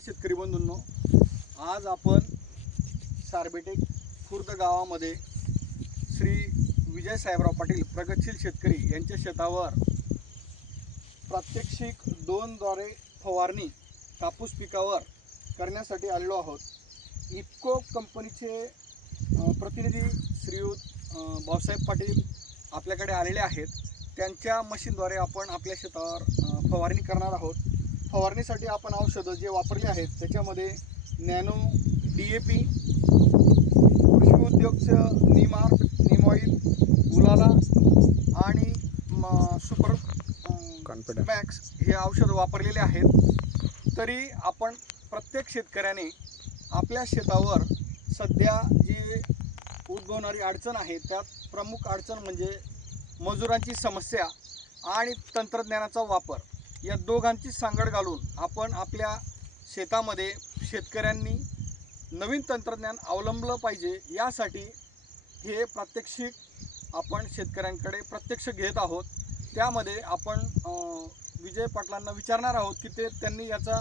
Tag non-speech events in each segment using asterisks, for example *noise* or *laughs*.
शेतकरी बंधूंनो. आज आपण सारबेटेक खुर्द गावामध्ये श्री विजय साहेबराव पाटील प्रगतशील शेतकरी यांच्या शेतावर प्रात्यक्षिक दोनद्वारे फवारणी कापूस पिकावर करण्यासाठी आलेलो आहोत. इफको कंपनीचे प्रतिनिधी श्रीयुत भाऊसाहेब पाटील आपल्याकडे आलेले आहेत. त्यांच्या मशीनद्वारे आपण आपल्या शेतावर फवारणी करणार आहोत. फवारणीसाठी आपण औषधं जे वापरले आहेत त्याच्यामध्ये नॅनो डी ए पी कृषी उद्योगचं निमार निमॉईल उलाला आणि म, सुपर. मॅक्स हे औषध वापरलेले आहेत तरी आपण प्रत्येक शेतकऱ्याने आपल्या शेतावर सध्या जी उद्भवणारी अडचण आहे त्यात प्रमुख अडचण म्हणजे मजुरांची समस्या आणि तंत्रज्ञानाचा वापर या दोघांची सांगड घालून आपण आपल्या शेतामध्ये शेतकऱ्यांनी नवीन तंत्रज्ञान अवलंबलं पाहिजे. यासाठी हे प्रात्यक्षिक आपण शेतकऱ्यांकडे प्रत्यक्ष घेत आहोत. त्यामध्ये आपण विजय पाटलांना विचारणार आहोत की ते त्यांनी याचा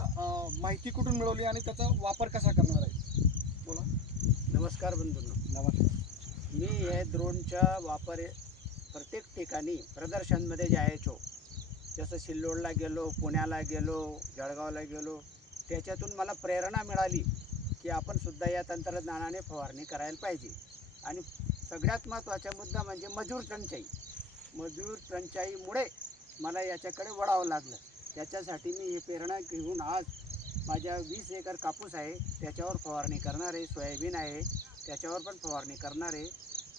माहिती कुठून मिळवली आणि त्याचा वापर कसा करणार आहे? बोला. नमस्कार बंधूंनो. नमस्कार. मी हे ड्रोनच्या वापर प्रत्येक ठिकाणी प्रदर्शनमध्ये जायचो जसं सिल्लोडला गेलो पुण्याला गेलो जळगावला गेलो त्याच्यातून मला प्रेरणा मिळाली की आपण सुद्धा या तंत्रज्ञानाने फवारणी करायला पाहिजे. आणि सगळ्यात महत्त्वाचा मुद्दा म्हणजे मजूर टंचाई. मजूर टंचाईमुळे मला याच्याकडे वळावं लागलं. त्याच्यासाठी मी हे प्रेरणा घेऊन आज माझ्या वीस एकर कापूस आहे त्याच्यावर फवारणी करणार आहे सोयाबीन आहे त्याच्यावर पण फवारणी करणार. आहे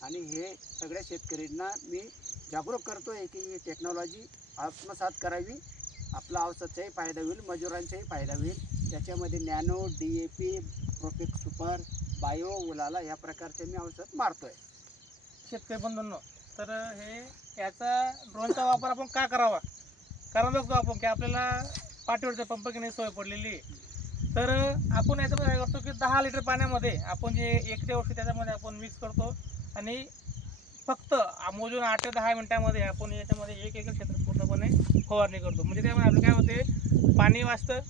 आणि हे सगळ्या शेतकऱ्यांना मी जागरूक करतो आहे की ही टेक्नॉलॉजी आत्मसात करावी. आपला औषधचाही फायदा होईल मजुरांचाही फायदा होईल. त्याच्यामध्ये नॅनो डी ए पी प्रोफेक्ट सुपर बायो उलाला या प्रकारचे मी औषध मारतो आहे शेतकरी बंधूंनो तर हे याचा ड्रोनचा वापर आपण का करावा? कारण बघतो आपण की आपल्याला पाठीवरच्या पंप घेण्याची सोय पडलेली आहे. तर आपण याच्यामध्ये काय करतो की दहा लिटर पाण्यामध्ये आपण जे एक ते वर्ष त्याच्यामध्ये आपण मिक्स करतो आणि फक्त मोजून आठ ते दहा मिनिटामध्ये आपण याच्यामध्ये एक एकर क्षेत्र पूर्णपणे फवारणी करतो. म्हणजे त्यामुळे आपलं काय होते पाणी वाचतं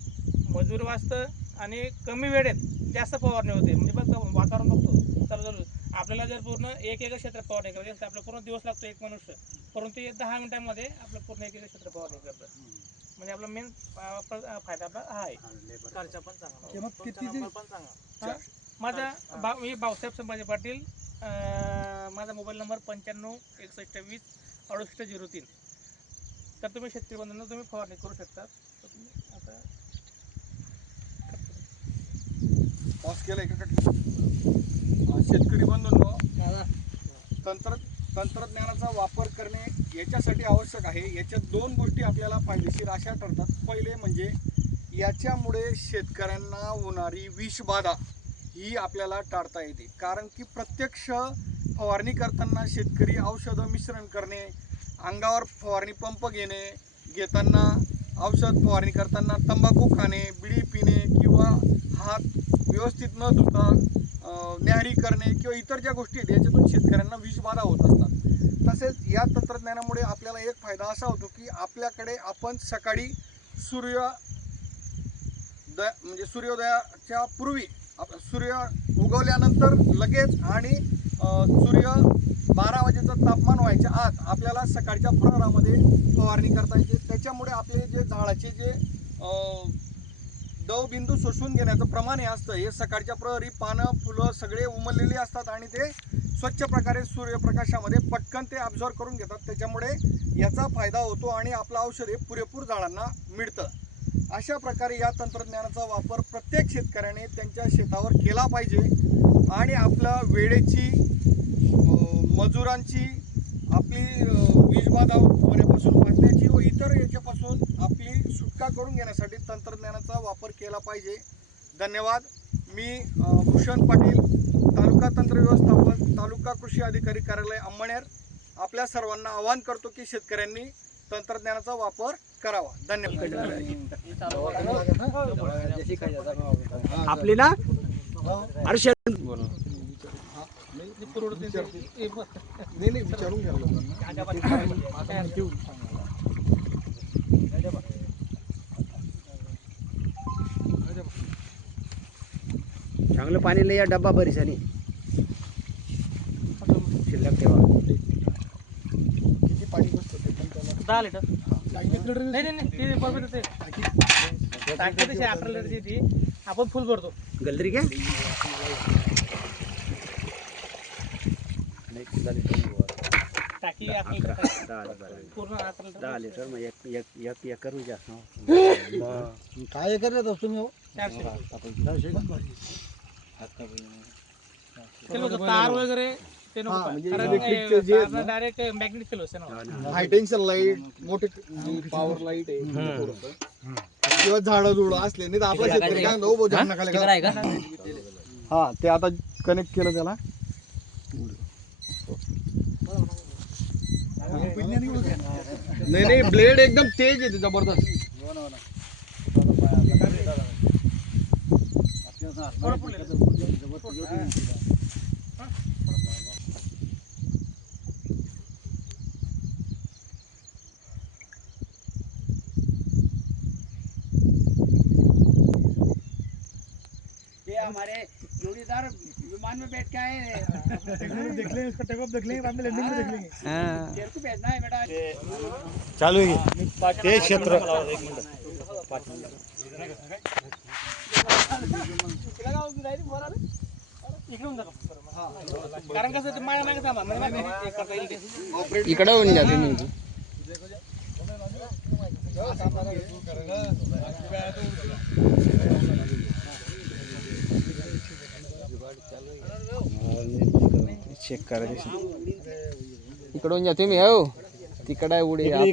मजूर वाचतं आणि कमी वेळेत जास्त फवारणी होते. म्हणजे आपण वातावरण बघतो चालू चालू. आपल्याला जर पूर्ण एक एकर क्षेत्र फवारणी करायची असेल तर आपला पूर्ण दिवस लागतो एक मनुष्य. परंतु हे दहा मिनिटांमध्ये आपलं पूर्ण एक एकर क्षेत्र फवारणी करतं. म्हणजे आपला मेन फायदा आपला हा आहे. खर्च पण चांगला? हा? माझा बा मी भाऊसाहेब संभाजी पाटील माझा मोबाईल नंबर पंच्याण्णव एकसष्ट वीस अडुसष्ट झिरो तीन. तर तुम्ही शेतकरी बंधूंना तुम्ही फवारणी करू शकता. तर तुम्ही आता पॉज केलंय का कट अं, शेतकरी बंधूंनो तंत्र तंत्रज्ञानाचा वापर करणे याच्यासाठी आवश्यक आहे. याच्या दोन गोष्टी आपल्याला फायदेशीर अशा ठरतात. पहिले म्हणजे याच्यामुळे शेतकऱ्यांना होणारी विषबाधा. ही आपल्याला टाळता येते. कारण की प्रत्यक्ष फवारणी करताना शेतकरी औषधं मिश्रण करणे अंगावर फवारणी पंप घेणे घेताना औषध फवारणी करताना तंबाखू खाणे बिडी पिणे किंवा हात व्यवस्थित न धुता अं, न्याहारी करणे किंवा इतर ज्या गोष्टी आहेत याच्यातून शेतकऱ्यांना विषबाधा होत असतात. तसेच या तंत्रज्ञानामुळे आपल्याला एक फायदा असा होतो की आपल्याकडे आपण सकाळी सूर्य द म्हणजे सूर्योदयाच्या पूर्वी सूर्य उगवल्यानंतर लगेच आणि सूर्य बारा वाजेचं तापमान व्हायच्या आत आपल्याला सकाळच्या प्रहरामध्ये फवारणी करता येते. त्याच्यामुळे आपले जे झाडाचे जे दवबिंदू शोषून घेण्याचं प्रमाण हे असतं. हे सकाळच्या प्रहरी पानं फुलं सगळे उमललेली असतात आणि ते स्वच्छ प्रकारे सूर्यप्रकाशामध्ये पटकन ते अब्झॉर्व करून घेतात. त्याच्यामुळे याचा फायदा होतो आणि आपलं औषध हे पुरेपूर झाडांना मिळतं. अशा प्रकारे या तंत्रज्ञानाचा वापर प्रत्येक शेतकऱ्याने त्यांच्या शेतावर केला पाहिजे आणि आपल्या वेळेची मजुरांची आपली वीजबाधा होण्यापासून वाचण्याची व इतर याच्यापासून आपली सुटका करून घेण्यासाठी तंत्रज्ञानाचा वापर केला पाहिजे. धन्यवाद. मी भूषण पाटील तालुका तंत्र व्यवस्थापन तालुका कृषी अधिकारी कार्यालय अंमळनेर आपल्या सर्वांना आवाहन करतो की शेतकऱ्यांनी तंत्रज्ञानाचा वापर करावा. धन्यवाद. आपली ना? नाही नाही विचारून. चांगलं पाणी लई या डब्बा बरीसानी शिल्लक ठेवा किती पाणी बसतं ते पण त्याला दहा लिटर. नाही नाही नाही ते बरोबर येते टाकी तशी अकरा लिटरची ती आपण फुल भरतो. गलदरी घ्या टाकी पूर्ण अकरा लिटर. लिटर मग एक एक एक एकर जास्त काय करत असतो मी चारशे लोक तार वगैरे ते नको हा, म्हणजे कारण electricचे जे आहेत ना. डायरेक्ट मॅग्नेट केलो असते ना. हाय टेन्शन लाइट मोठे पॉवर लाइट आहे थोडंसं. किंवा झाडं झुडं असले नाही तर आपला शेतकरी काय म्हणतो, "ओ, भाऊ, झाड नका लागा." हा ते आता कनेक्ट केलं त्याला. नाही नाही ब्लेड एकदम तेज आहे ते जबरदस्त. हमारे जोड़ीदार विमान में बैठ के आए *laughs* हैं तेरे को भेजना है बेटा चालू आहे ते क्षेत्र इकडून जातो कारण कसं ते माझ्या मागे थांबा म्हणजे मागे हे करता येईल ते. इकडे होऊन जाते मी चेक करायचं इकडून जाते मी हो. तिकडे उडी आता